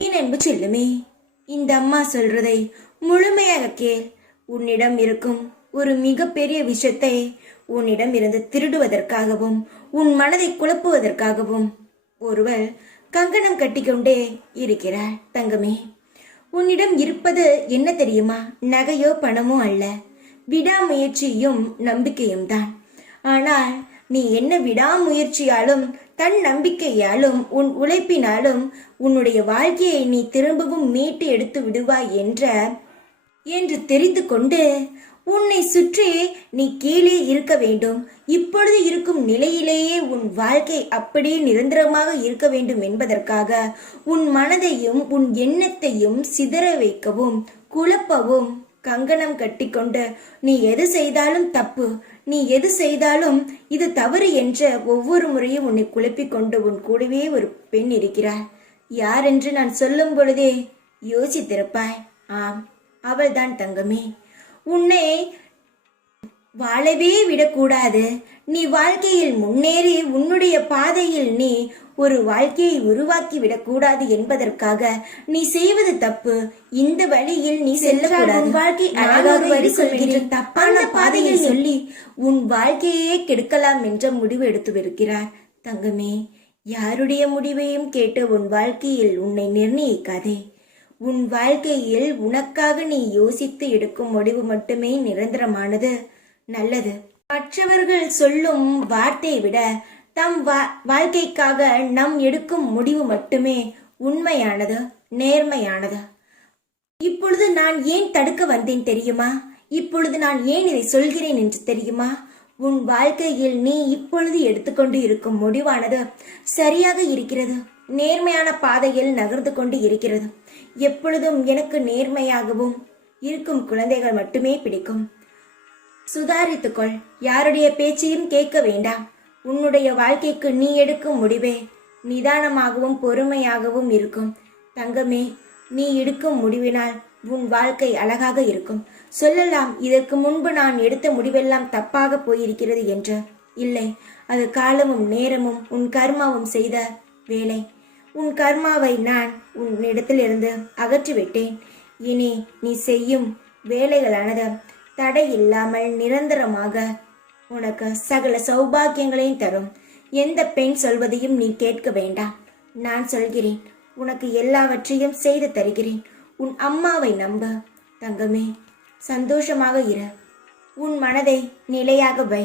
என் அன்பு செல்லுமே, இந்த அம்மா சொல்றதை முழுமையாக கேள். உன்னிடம் இருக்கும் ஒரு மிகப்பெரிய விஷயத்தை உன்னிடம் இருந்து திருடுவதற்காகவும் உன் மனதை குழப்புவதற்காகவும் ஒருவள் கங்கணம் கட்டிக்கொண்டே இருக்கிறாள். தங்கமே, உன்னிடம் இருப்பது என்ன தெரியுமா? நகையோ பணமோ அல்ல, விடாமுயற்சியும் நம்பிக்கையும் தான். ஆனால் நீ என்ன விடாமுயற்சியாலும் தன் நம்பிக்கையாலும் உன் உழைப்பினாலும் உன்னுடைய வாழ்க்கையை நீ திரும்பவும் மீட்டு எடுத்து விடுவாய் என்று தெரிந்து கொண்டு உன்னை சுற்றி நீ கீழே இருக்க வேண்டும். இப்பொழுது இருக்கும் நிலையிலேயே உன் வாழ்க்கை அப்படியே நிரந்தரமாக இருக்க வேண்டும் என்பதற்காக உன் மனதையும் உன் எண்ணத்தையும் சிதற வைக்கவும் குழப்பவும் கங்கணம் கட்டிக்கொண்டு நீ எது செய்தாலும் தப்பு, நீ எது செய்தாலும் இது தவறு என்ற ஒவ்வொரு முறையும் உன்னை குழப்பிக் கொண்டு உன் கூடவே ஒரு பெண் இருக்கிறார். யார் என்று நான் சொல்லும் பொழுதே யோசித்திருப்பாய். ஆம், அவள்தான் தங்கமே. உன்னை வாழவே விடக்கூடாது. நீ வாழ்க்கையில் முன்னேறி உன்னுடைய பாதையில் நீ ஒரு வாழ்க்கையை உருவாக்கி விடக்கூடாது என்பதற்காக நீ செய்வது தப்பு. இந்த வழியில் நீ செல்லக்கூடாது. வாழ்க்கை அழகாக வழி சொல்கிறேன், தப்பான பாதையில் சொல்லி உன் வாழ்க்கையே கெடுக்கலாம் என்ற முடிவு எடுத்து வருகிறார். தங்கமே, யாருடைய முடிவையும் கேட்டு உன் வாழ்க்கையில் உன்னை நிர்ணயிக்காதே. உன் வாழ்க்கையில் உனக்காக நீ யோசித்து எடுக்கும் முடிவு மட்டுமே நிரந்தரமானது, நல்லது. மற்றவர்கள் சொல்லும் வார்த்தையை விட தம் வாழ்க்கைக்காக நம் எடுக்கும் முடிவு மட்டுமே உண்மையானது, நேர்மையானது. இப்பொழுது நான் ஏன் தடுக்க வந்தேன் தெரியுமா? இப்பொழுது நான் ஏன் இதை சொல்கிறேன் என்று தெரியுமா? உன் வாழ்க்கையில் நீ இப்பொழுது எடுத்துக்கொண்டு இருக்கும் முடிவானது சரியாக இருக்கிறது, நேர்மையான பாதையில் நகர்ந்து கொண்டு இருக்கிறது. எப்பொழுதும் எனக்கு நேர்மையாகவும் இருக்கும் குழந்தைகள் மட்டுமே பிடிக்கும். சுதாரித்துக்கொள். யாருடைய பேச்சையும் கேட்க வேண்டாம். உன்னுடைய வாழ்க்கைக்கு நீ எடுக்கும் முடிவே நிதானமாகவும் பொறுமையாகவும் இருக்கும். தங்கமே, நீ எடுக்கும் முடிவினால் உன் வாழ்க்கை அழகாக இருக்கும். சொல்லலாம், இதற்கு முன்பு நான் எடுத்த முடிவெல்லாம் தப்பாக போயிருக்கிறது என்று. இல்லை, அது காலமும் நேரமும் உன் கர்மாவும் செய்த வேலை. உன் கர்மாவை நான் உன்னிடத்திலிருந்து அகற்றிவிட்டேன். இனி நீ செய்யும் வேலைகளானது தடை இல்லாமல் நிரந்தரமாக உனக்கு சகல சௌபாக்கியங்களையும் தரும். எந்த பெண் சொல்வதையும் நீ கேட்க வேண்டாம். நான் சொல்கிறேன், உனக்கு எல்லாவற்றையும் செய்து தருகிறேன். உன் அம்மாவை நம்ப தங்கமே. சந்தோஷமாக இரு. உன் மனதை நிலையாக வை.